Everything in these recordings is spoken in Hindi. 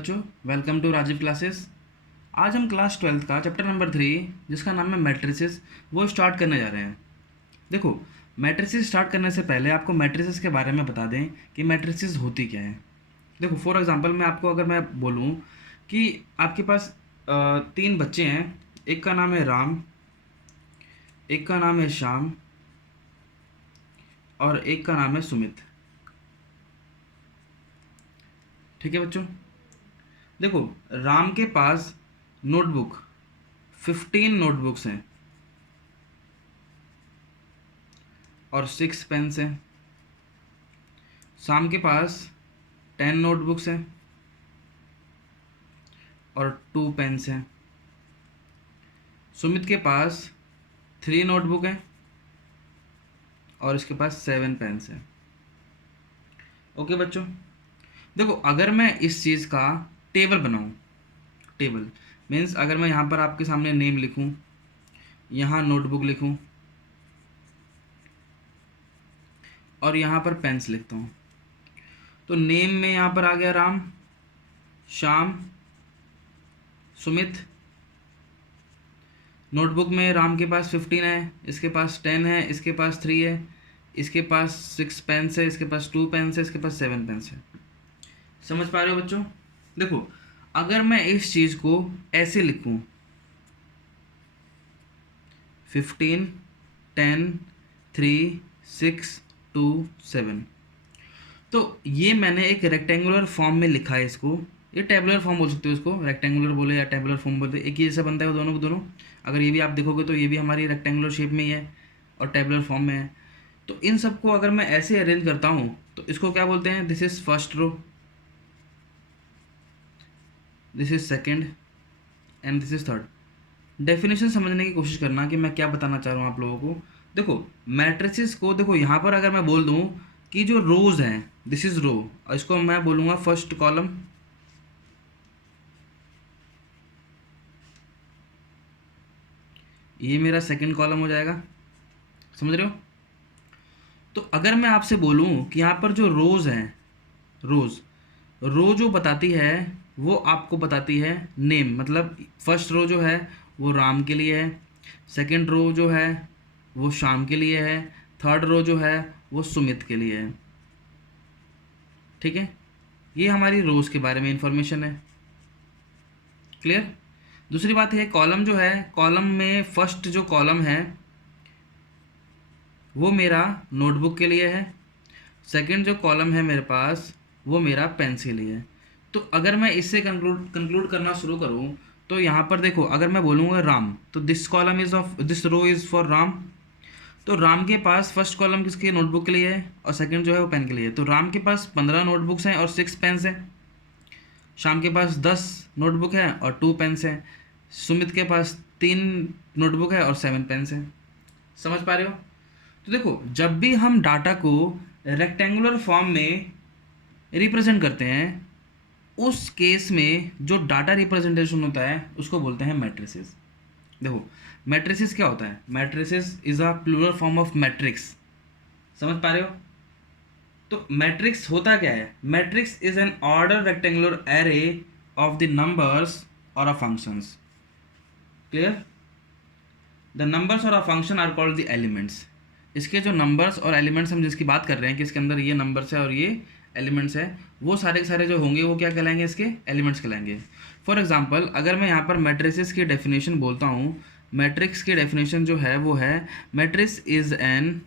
बच्चों, वेलकम टू राजीव क्लासेस। आज हम क्लास 12th का चैप्टर नंबर 3 जिसका नाम है मैट्रिसेस वो स्टार्ट करने जा रहे हैं। देखो, मैट्रिसेस स्टार्ट करने से पहले आपको मैट्रिसेस के बारे में बता दें कि मैट्रिसेस होती क्या है। देखो, फॉर एग्जांपल मैं आपको अगर मैं बोलूँ कि आपके पास तीन बच्चे हैं, एक का नाम है राम, एक का नाम है श्याम और एक का नाम है सुमित। ठीक है बच्चों, देखो राम के पास नोटबुक 15 नोटबुक्स हैं और 6 पेन्स हैं। शाम के पास 10 नोटबुक्स हैं और 2 पेन्स हैं। सुमित के पास 3 नोटबुक हैं और इसके पास 7 पेन्स हैं। ओके बच्चों, देखो अगर मैं इस चीज़ का टेबल बनाऊं, टेबल मीन्स अगर मैं यहाँ पर आपके सामने नेम लिखूं, यहाँ नोटबुक लिखूं और यहाँ पर पेन्स लिखता हूँ, तो नेम में यहाँ पर आ गया राम, श्याम, सुमित। नोटबुक में राम के पास 15 है, इसके पास 10 है, इसके पास 3 है, इसके पास 6 पेन्स है, इसके पास 2 पेन्स है, इसके पास 7 पेन्स है। समझ पा रहे हो बच्चों? देखो अगर मैं इस चीज़ को ऐसे लिखूं 15, 10, 3, 6, 2, 7, तो ये मैंने एक रेक्टेंगुलर फॉर्म में लिखा है। इसको ये टेबुलर फॉर्म बोल सकते हो, इसको रेक्टेंगुलर बोले या टेबुलर फॉर्म बोलते, एक ही जैसा बनता है वो दोनों को दोनों। अगर ये भी आप देखोगे तो ये भी हमारी रेक्टेंगुलर शेप में ही है और टेबुलर फॉर्म में है। तो इन सबको अगर मैं ऐसे अरेंज करता हूँ तो इसको क्या बोलते हैं? This is first row, this is second and this is third. Definition समझने की कोशिश करना कि मैं क्या बताना चाह रहा हूँ आप लोगों को। देखो मैट्रिसेस को, देखो यहाँ पर अगर मैं बोल दूँ कि जो रोज हैं दिस इज रो, और इसको मैं बोलूँगा फर्स्ट कॉलम, ये मेरा सेकंड कॉलम हो जाएगा। समझ रहे हो? तो अगर मैं आपसे बोलूँ कि यहाँ पर जो रोज हैं, रो जो बताती है वो आपको बताती है नेम, मतलब फर्स्ट रो जो है वो राम के लिए है, सेकंड रो जो है वो श्याम के लिए है, थर्ड रो जो है वो सुमित के लिए है। ठीक है, ये हमारी रोज के बारे में इंफॉर्मेशन है। क्लियर? दूसरी बात है कॉलम जो है, कॉलम में फर्स्ट जो कॉलम है वो मेरा नोटबुक के लिए है, सेकंड जो कॉलम है मेरे पास वो मेरा पेन के लिए है। तो अगर मैं इससे कंक्लूड करना शुरू करूँ तो यहाँ पर देखो अगर मैं बोलूँगा राम, तो this column is of, this row is for Ram. तो राम के पास फर्स्ट कॉलम किसके? नोटबुक के लिए है और सेकंड जो है वो पेन के लिए है। तो राम के पास 15 नोटबुक्स हैं और 6 पेन्स हैं। शाम के पास 10 नोटबुक है और 2 पेन्स हैं। सुमित के पास 3 नोटबुक है और 7 पेन्स हैं। समझ पा रहे हो? तो देखो जब भी हम डाटा को रेक्टेंगुलर फॉर्म में रिप्रेजेंट करते हैं उस केस में जो डाटा रिप्रेजेंटेशन होता है उसको बोलते हैं मैट्रिसेस। देखो मैट्रिसेस क्या होता है? Matrices is a plural form of matrix. समझ पा रहे हो? तो मैट्रिक्स होता क्या है? Matrix is an order rectangular array of the numbers और a functions. Clear? The numbers और a function are called the elements. इसके जो नंबर्स और एलिमेंट्स हम जिसकी बात कर रहे हैं कि इसके अंदर ये नंबर्स है और ये एलिमेंट्स है, वो सारे के सारे जो होंगे वो क्या कहलाएंगे? इसके एलिमेंट्स कहलाएंगे। फॉर एग्जांपल अगर मैं यहाँ पर मैट्रिसेस की डेफिनेशन बोलता हूँ, मैट्रिक्स की डेफिनेशन जो है वो है matrix is N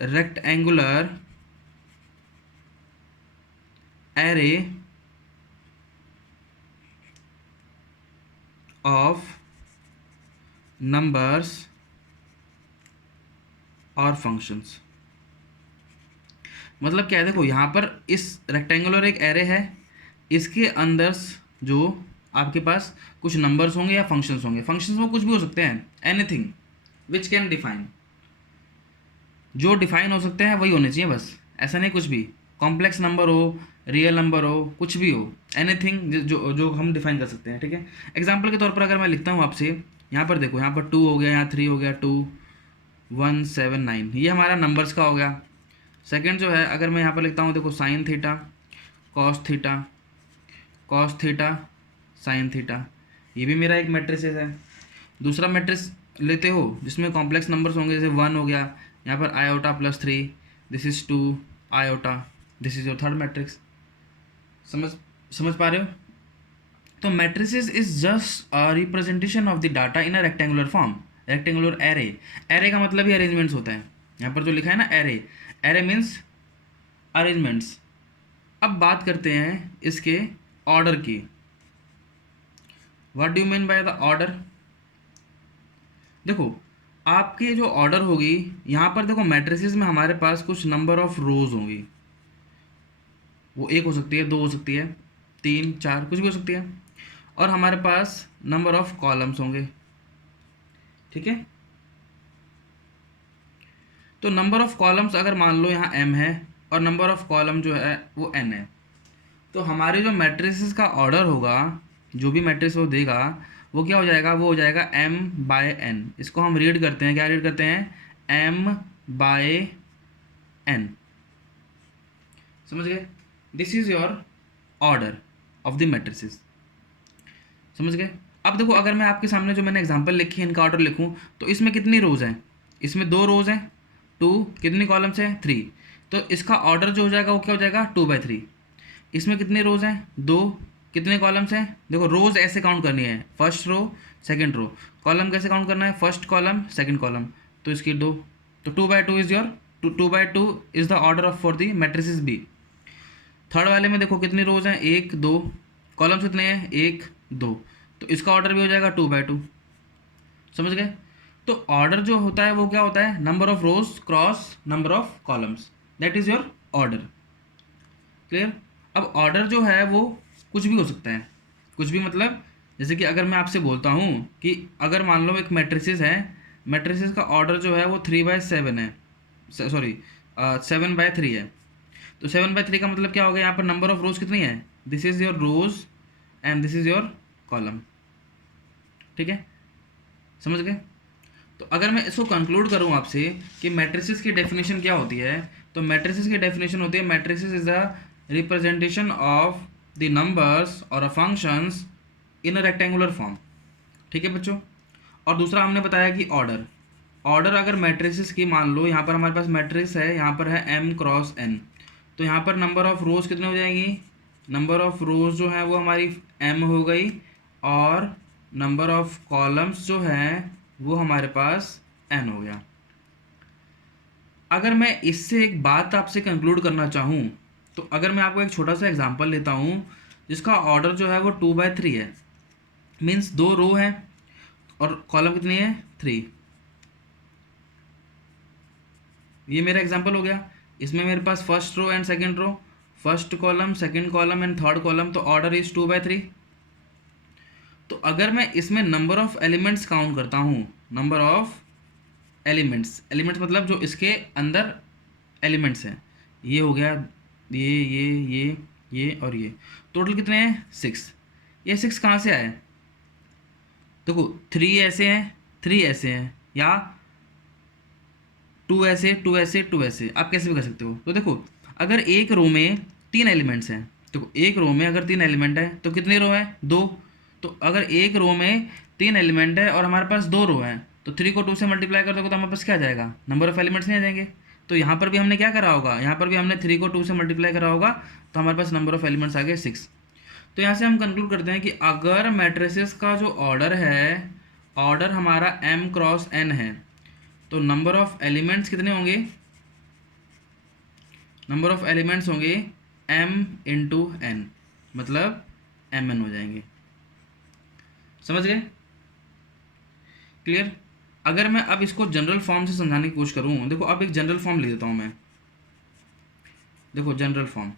rectangular array of numbers और फंक्शंस। मतलब क्या है? देखो यहाँ पर इस रेक्टेंगुलर एक एरे है, इसके अंदर जो आपके पास कुछ नंबर्स होंगे या फंक्शंस होंगे। फंक्शंस में कुछ भी हो सकते हैं, एनीथिंग विच कैन डिफाइन, जो डिफाइन हो सकते हैं वही होने चाहिए बस, ऐसा नहीं कुछ भी कॉम्प्लेक्स नंबर हो, रियल नंबर हो, कुछ भी हो, एनीथिंग जो जो हम डिफाइन कर सकते हैं। ठीक है, एग्जाम्पल के तौर पर अगर मैं लिखता हूँ आपसे, यहाँ पर देखो, यहाँ पर 2 हो गया, यहाँ 3 हो गया, 2 1 7 9, ये हमारा नंबर्स का हो गया। सेकंड जो है अगर मैं यहाँ पर लिखता हूँ, देखो sine theta, cos theta, cos theta, sine theta, ये भी मेरा एक मैट्रिसेस है। दूसरा मैट्रिक्स लेते हो जिसमें कॉम्प्लेक्स नंबर्स होंगे, जैसे 1 हो गया, यहाँ पर iota plus 3, this is 2 iota, this is your third matrix. समझ समझ पा रहे हो? तो matrices is just a representation of the data in a rectangular form, rectangular array. Array का मतलब ही अरेंजमेंट्स होता है, यहाँ पर जो लिखा है ना एरे, एरे मीन्स अरेंजमेंट्स। अब बात करते हैं इसके ऑर्डर की। What do you mean by the order? देखो आपके जो ऑर्डर होगी, यहाँ पर देखो मैट्रिसेस में हमारे पास कुछ नंबर ऑफ रोज होंगी, वो 1 हो सकती है, 2 हो सकती है, 3 4 कुछ भी हो सकती है, और हमारे पास नंबर ऑफ कॉलम्स होंगे। ठीक है, तो नंबर ऑफ कॉलम्स अगर मान लो यहाँ m है और नंबर ऑफ कॉलम जो है वो n है, तो हमारे जो मैट्रिसेस का ऑर्डर होगा, जो भी मैट्रिक्स वो देगा वो क्या हो जाएगा, वो हो जाएगा m/n। इसको हम रीड करते हैं, क्या रीड करते हैं, m/n। समझ गए? This is your order of the matrices. समझ गए? अब देखो अगर मैं आपके सामने जो मैंने एग्जांपल लिखी है इनका ऑर्डर लिखूं, तो इसमें कितनी रोज हैं, इसमें 2 रोज हैं, 2 कितनी कॉलम्स हैं, 3, तो इसका ऑर्डर जो हो जाएगा वो क्या हो जाएगा, 2/3। इसमें कितनी रोज हैं, 2, कितने कॉलम्स हैं, देखो रोज ऐसे काउंट करनी है, first row second row, column कैसे काउंट करना है, फर्स्ट कॉलम सेकंड कॉलम, तो इसकी 2, तो 2/2 is your 2/2 is the order of for the matrices B. Third वाले में देखो कितनी रोज हैं, 1 2, कॉलम्स कितने हैं, 1 2, तो इसका ऑर्डर भी हो जाएगा 2/2। समझ गए? तो ऑर्डर जो होता है वो क्या होता है, number of rose cross number of columns, that is your order. Clear? अब ऑर्डर जो है वो कुछ भी हो सकता है, कुछ भी मतलब जैसे कि अगर मैं आपसे बोलता हूँ कि अगर मान लो एक मैट्रिसेस है, मैट्रिसेस का ऑर्डर जो है वो 3/7 है, सॉरी 7/3 है, तो 7/3 का मतलब क्या हो गया, यहाँ पर नंबर ऑफ रोज कितनी है, this is your rows and this is your column. ठीक है, समझ गए? तो अगर मैं इसको कंक्लूड करूं आपसे कि मैट्रिसेस की डेफिनेशन क्या होती है, तो मैट्रिसेस की डेफिनेशन होती है, matrices is a representation of the numbers और a functions in a rectangular form. ठीक है बच्चों? और दूसरा हमने बताया कि ऑर्डर, ऑर्डर अगर मैट्रिसेस की मान लो, यहाँ पर हमारे पास मैट्रिक्स है, यहाँ पर है m×n, तो यहाँ पर नंबर ऑफ रोज कितने हो जाएंगी, नंबर ऑफ रोज जो है वो हमारी m हो गई, और नंबर ऑफ कॉलम्स जो है वो हमारे पास n हो गया। अगर मैं इससे एक बात आपसे कंक्लूड करना चाहूँ, तो अगर मैं आपको एक छोटा सा एग्जांपल लेता हूँ जिसका ऑर्डर जो है वो 2/3 है, मीन्स 2 रो है और कॉलम कितनी है, 3। ये मेरा एग्जांपल हो गया, इसमें मेरे पास first row and second row, first column second column and third column, तो ऑर्डर इज 2/3। तो अगर मैं इसमें नंबर ऑफ एलिमेंट्स काउंट करता हूँ, नंबर ऑफ एलिमेंट्स, एलिमेंट्स मतलब जो इसके अंदर एलिमेंट्स हैं, ये हो गया, ये और ये, टोटल कितने हैं, 6। ये 6 कहाँ से आए, देखो 3 ऐसे हैं, 3 ऐसे हैं, या 2 ऐसे, 2 ऐसे, 2 ऐसे, आप कैसे भी कर सकते हो। तो देखो अगर एक रो में 3 एलिमेंट्स हैं, देखो एक रो में अगर 3 एलिमेंट है तो कितने रो हैं, 2। तो अगर एक रो में 3 एलिमेंट है और हमारे पास 2 रो हैं, तो 3 को 2 से मल्टीप्लाई कर दोगे तो हमारे पास क्या आ जाएगा, नंबर ऑफ एलिमेंट्स नहीं आ जाएंगे। तो यहाँ पर भी हमने क्या करा होगा, यहाँ पर भी हमने 3 को 2 से मल्टीप्लाई करा होगा, तो हमारे पास नंबर ऑफ एलिमेंट्स आ गए 6। तो यहाँ से हम कंक्लूड करते हैं कि अगर मैट्रिसेस का जो ऑर्डर है, ऑर्डर हमारा m×n है, तो नंबर ऑफ एलिमेंट्स कितने होंगे, नंबर ऑफ एलिमेंट्स होंगे m×n, मतलब mn हो जाएंगे। समझ गए? क्लियर? अगर मैं अब इसको जनरल फॉर्म से समझाने की कोशिश करूँ, देखो अब एक जनरल फॉर्म ले देता हूँ मैं, देखो जनरल फॉर्म,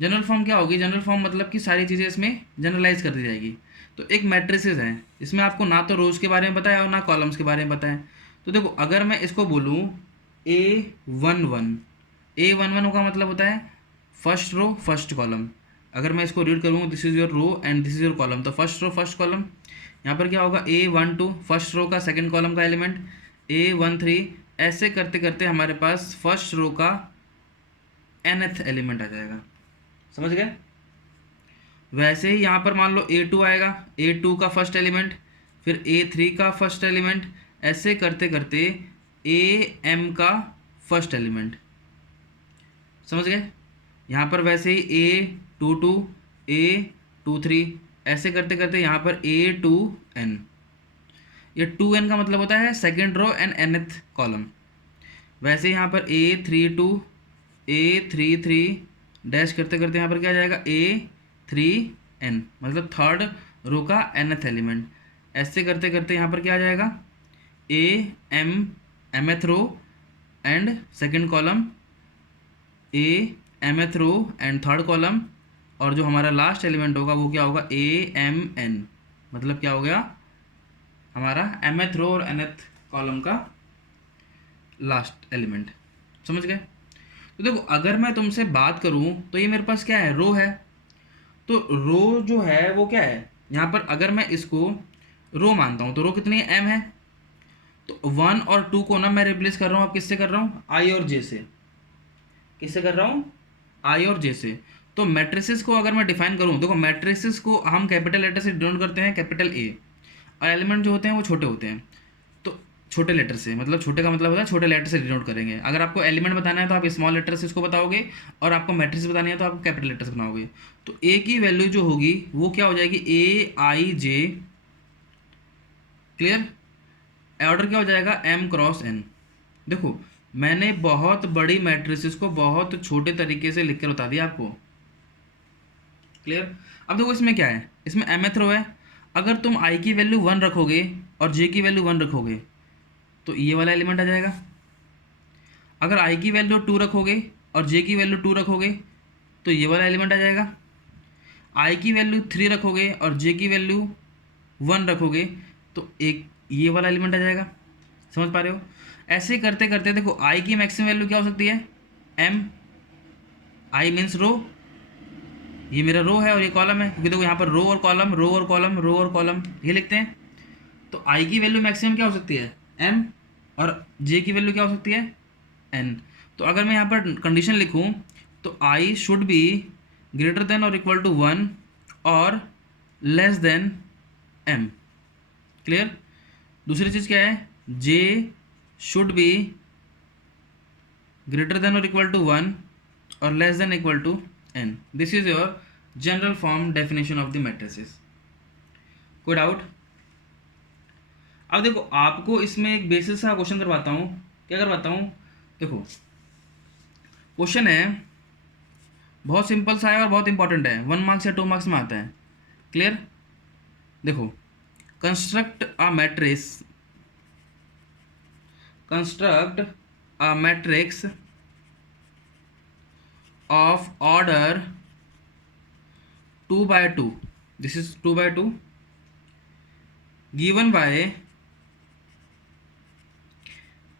जनरल फॉर्म क्या होगी, जनरल फॉर्म मतलब कि सारी चीज़ें इसमें जनरलाइज कर दी जाएगी। तो एक मैट्रिसेस है, इसमें आपको ना तो रोज के बारे में बताया और ना कॉलम्स के बारे में बताया। तो देखो अगर मैं इसको बोलूँ A11, A11 का मतलब होता है फर्स्ट रो फर्स्ट कॉलम। अगर मैं इसको रीड करूँ, this is your row and this is your column, तो फर्स्ट रो फर्स्ट कॉलम, यहाँ पर क्या होगा A12 फर्स्ट रो का सेकंड कॉलम का एलिमेंट, A13, ऐसे करते करते हमारे पास फर्स्ट रो का nth एलिमेंट आ जाएगा। समझ गए। वैसे ही यहाँ पर मान लो A2 आएगा, A2 का फर्स्ट एलिमेंट, फिर A3 का फर्स्ट एलिमेंट, ऐसे करते करते AM का फर्स्ट एलिमेंट। समझ गए। यहाँ पर वैसे ही A22, A23, ऐसे करते करते यहाँ पर A2N। ये 2N का मतलब होता है second row and nth column. वैसे यहाँ पर A32, A33 डैश करते करते यहाँ पर क्या आ जाएगा A3N, मतलब थर्ड रो का nth एलिमेंट। ऐसे करते करते यहाँ पर क्या आ जाएगा AM, mth row and second column, mth row and third column, और जो हमारा लास्ट एलिमेंट होगा वो क्या होगा AMN, मतलब क्या हो गया हमारा mth रो और nth कॉलम का लास्ट एलिमेंट। समझ गए। तो देखो अगर मैं तुमसे बात करूं तो ये मेरे पास क्या है, रो है। तो रो जो है वो क्या है, यहाँ पर अगर मैं इसको रो मानता हूँ तो रो कितनी है, m है। तो 1 और 2 को ना मैं रिप्लेस कर रहा हूँ, अब किससे कर रहा हूँ, I और J से। किससे कर रहा हूँ, I और J से। तो मैट्रिसेस को अगर मैं डिफाइन करूँ, देखो मैट्रिसेस को हम कैपिटल लेटर से डिनोट करते हैं, कैपिटल A, और एलिमेंट जो होते हैं वो छोटे होते हैं, तो छोटे लेटर से, मतलब छोटे का मतलब होता है छोटे लेटर से डिनोट करेंगे। अगर आपको एलिमेंट बताना है तो आप स्मॉल लेटर से इसको बताओगे, और आपको मैट्रिक्स बतानी है तो आप कैपिटल लेटर से बनाओगे। तो ए की वैल्यू जो होगी वो क्या हो जाएगी AIJ, क्लियर। ऑर्डर क्या हो जाएगा M×N। देखो मैंने बहुत बड़ी मैट्रिसेस को बहुत छोटे तरीके से लिख कर बता दिया आपको, क्लियर। अब देखो इसमें क्या है, इसमें mth रो है। अगर तुम I की वैल्यू 1 रखोगे और J की वैल्यू 1 रखोगे तो ये वाला एलिमेंट आ जाएगा। अगर I की वैल्यू 2 रखोगे और J की वैल्यू 2 रखोगे तो ये वाला एलिमेंट आ जाएगा। I की वैल्यू 3 रखोगे और J की वैल्यू 1 रखोगे तो एक ये वाला एलिमेंट आ जाएगा। समझ पा रहे हो। ऐसे करते करते देखो I की मैक्सिमम वैल्यू क्या हो सकती है, M। I मीन्स रो, ये मेरा रो है और ये कॉलम है, क्योंकि देखो यहाँ पर रो और कॉलम, रो और कॉलम, रो और कॉलम, ये लिखते हैं। तो I की वैल्यू मैक्सिमम क्या हो सकती है, M, और J की वैल्यू क्या हो सकती है, N। तो अगर मैं यहाँ पर कंडीशन लिखूँ तो I should be greater than और इक्वल टू 1 और लेस देन M, क्लियर। दूसरी चीज़ क्या है, J should be greater than और इक्वल टू 1 और less than equal to N। This is your general form definition of the matrices. कोई डाउट। अब देखो आपको इसमें एक बेसिस का क्वेश्चन करवाता हूँ। क्या करवाता हूँ, देखो क्वेश्चन है बहुत सिंपल सा है और बहुत इंपॉर्टेंट है, 1 मार्क्स या 2 मार्क्स में आता है, क्लियर। देखो construct a matrix of order 2 by 2, this is 2 by 2, given by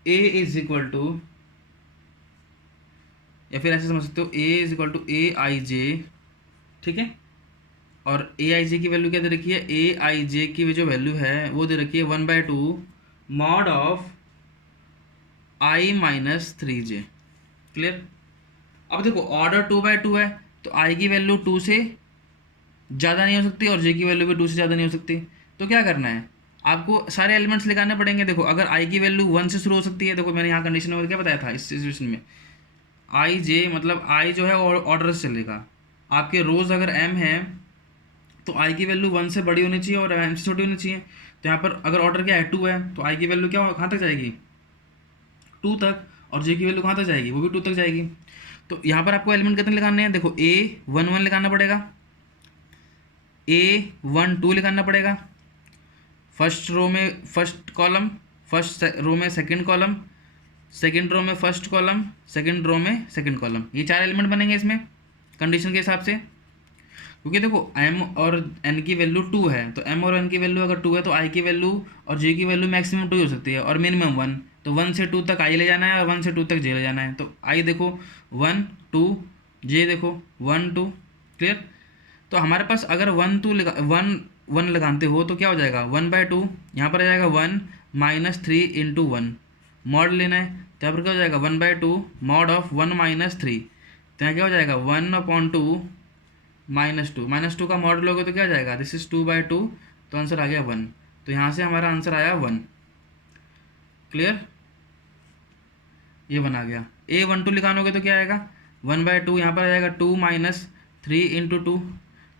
A is equal to, या फिर ऐसे समझ सकते हो A is equal to AIJ, ठीक है। और AIJ की वैल्यू क्या दे रखी है, AIJ की जो वैल्यू है वो दे रखी है 1/2 मॉड ऑफ I-3J, क्लियर। अब देखो ऑर्डर 2 by 2 है तो I की वैल्यू 2 से ज़्यादा नहीं हो सकती और J की वैल्यू भी 2 से ज़्यादा नहीं हो सकती। तो क्या करना है, आपको सारे एलिमेंट्स लगाने पड़ेंगे। देखो अगर I की वैल्यू 1 से शुरू हो सकती है, देखो मैंने यहाँ कंडीशन में क्या बताया था इस सिचुएशन में, IJ मतलब I जो है ऑर्डर से चलेगा। आपके रोज़ अगर M है तो I की वैल्यू 1 से बड़ी होनी चाहिए और M से छोटी होनी चाहिए। तो यहाँ पर अगर ऑर्डर क्या है 2 है तो I की वैल्यू क्या कहाँ तक जाएगी, 2 तक, और J की वैल्यू कहाँ तक जाएगी, वो भी 2 तक जाएगी। तो यहाँ पर आपको एलिमेंट कितने लगाने हैं, देखो A11 लगाना पड़ेगा, A12 लगाना पड़ेगा, फर्स्ट रो में फर्स्ट कॉलम, फर्स्ट रो में सेकंड कॉलम, सेकंड रो में फर्स्ट कॉलम, सेकंड रो में सेकंड कॉलम। ये 4 एलिमेंट बनेंगे इसमें कंडीशन के हिसाब से। क्योंकि देखो M और N की वैल्यू 2 है, तो M और N की वैल्यू अगर 2 है तो I की वैल्यू और J की वैल्यू मैक्सिमम 2 हो सकती है और मिनिमम 1। तो 1 से 2 तक I ले जाना है और 1 से 2 तक J ले जाना है। तो I देखो 1 2, J देखो 1 2, क्लियर। तो हमारे पास अगर 1 2 1 लगाते हो तो क्या हो जाएगा 1/2, यहाँ पर आ जाएगा 1 -3 × 1, मॉड लेना है तो यहाँ पर क्या हो जाएगा 1/2 मॉड ऑफ 1 - 3, तो यहाँ क्या हो जाएगा 1/2 -2 का मॉड लोगे तो क्या आ जाएगा, दिस इज 2/2, तो आंसर आ गया 1। तो यहाँ से हमारा आंसर आया 1। क्लियर, ये 1 आ गया। A12 निकालोगे तो क्या आएगा, 1/2, यहाँ पर आ जाएगा 2 - 3 × 2।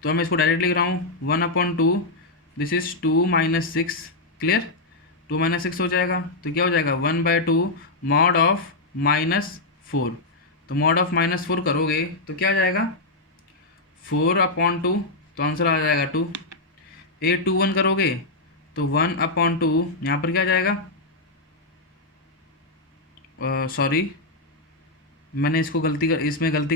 तो मैं इसको डायरेक्ट लिख रहा हूँ 1/2, दिस इज 2 - 6। क्लियर, 2 - 6 हो जाएगा, तो क्या हो जाएगा 1/2 मॉड ऑफ -4। तो मॉड ऑफ -4 करोगे तो क्या आ जाएगा 4/2, तो आंसर आ जाएगा 2। A21 करोगे तो 1/2, यहाँ पर क्या आ जाएगा, सॉरी मैंने इसमें गलती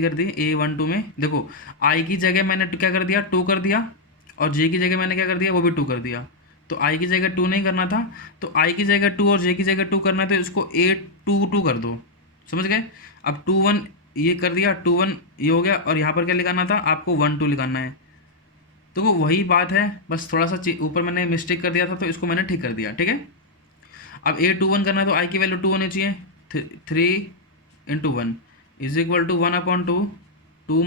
कर दी। A12 में देखो आई की जगह मैंने क्या कर दिया, 2 कर दिया, और जे की जगह मैंने क्या कर दिया, वो भी 2 कर दिया। तो आई की जगह 2 नहीं करना था, तो आई की जगह 2 और जे की जगह 2 करना है, तो इसको A22 कर दो। समझ गए। अब 2 1 ये कर दिया, 2 1 ये हो गया, और यहाँ पर क्या लिखाना था आपको, 1 2 लिखाना है। तो वो वही बात है, बस थोड़ा सा ऊपर मैंने मिस्टेक कर दिया था, तो इसको मैंने ठीक कर दिया। ठीक है, अब A21 करना है तो आई की वैल्यू 2 होनी चाहिए। 3 × 1 = 1/2, 2 -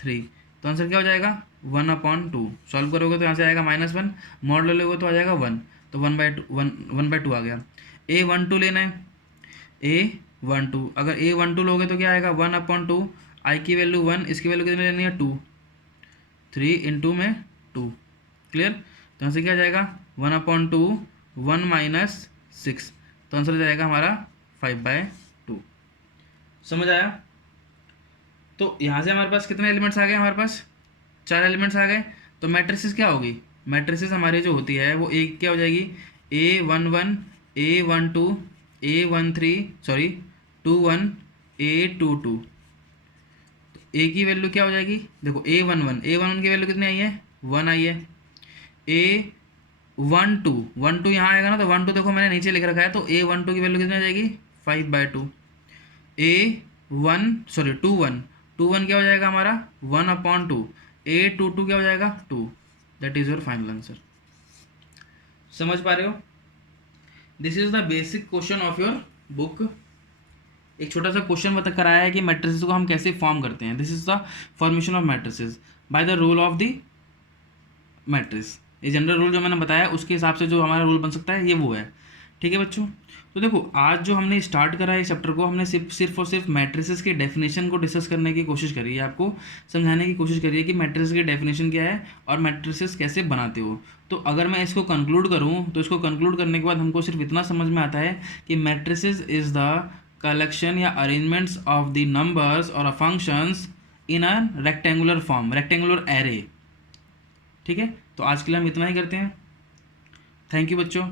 3, तो आंसर क्या हो जाएगा 1/2। सॉल्व करोगे तो यहाँ से आएगा -1, मॉड ले लोगे तो आ जाएगा 1, तो 1/2 आ गया। A12 लेना है, A12 अगर A12 लोगे तो क्या आएगा 1/2, आई की वैल्यू 1, इसकी वैल्यू कितनी लेनी है 2, 3 × में 2। क्लियर, तो यहाँ से क्या आ जाएगा 1/2, 1 - 6, तो आंसर हो जाएगा हमारा 5/2। समझ आया। तो यहाँ से हमारे पास कितने एलिमेंट्स आ गए, हमारे पास 4 एलिमेंट्स आ गए। तो मैट्रिसेस क्या होगी, मैट्रिसेस हमारी जो होती है वो एक क्या हो जाएगी, A11, A12, A13, sorry 21, A22। ए की वैल्यू क्या हो जाएगी, देखो A11 की वैल्यू कितनी आई है, 1 आई है। A12 यहाँ आएगा ना, तो 12 देखो मैंने नीचे लिख रखा है, तो A12 की वैल्यू कितनी आ जाएगी 5/2। A21 क्या हो जाएगा हमारा 1/2। A22 क्या हो जाएगा 2। That is your final answer. समझ पा रहे हो। This is the basic question of your book. एक छोटा सा क्वेश्चन बता कराया है कि मैट्रिसेस को हम कैसे फॉर्म करते हैं। This is the formation of matrices by the rule of the matrix. ये जनरल रूल जो मैंने बताया उसके हिसाब से जो हमारा रूल बन सकता है ये वो है। ठीक है बच्चों, तो देखो आज जो हमने स्टार्ट करा है इस चैप्टर को, हमने सिर्फ और सिर्फ मैट्रिसेस के डेफिनेशन को डिस्कस करने की कोशिश करी है, आपको समझाने की कोशिश करी है कि मैट्रिसेस की डेफिनेशन क्या है और मैट्रिसेस कैसे बनाते हो। तो अगर मैं इसको कंक्लूड करूँ तो इसको कंक्लूड करने के बाद हमको सिर्फ इतना समझ में आता है कि मैट्रिसेस इज द कलेक्शन या अरेंजमेंट्स ऑफ द नंबर्स और functions in a rectangular form, rectangular array. ठीक है, तो आज के लिए हम इतना ही करते हैं। थैंक यू बच्चों।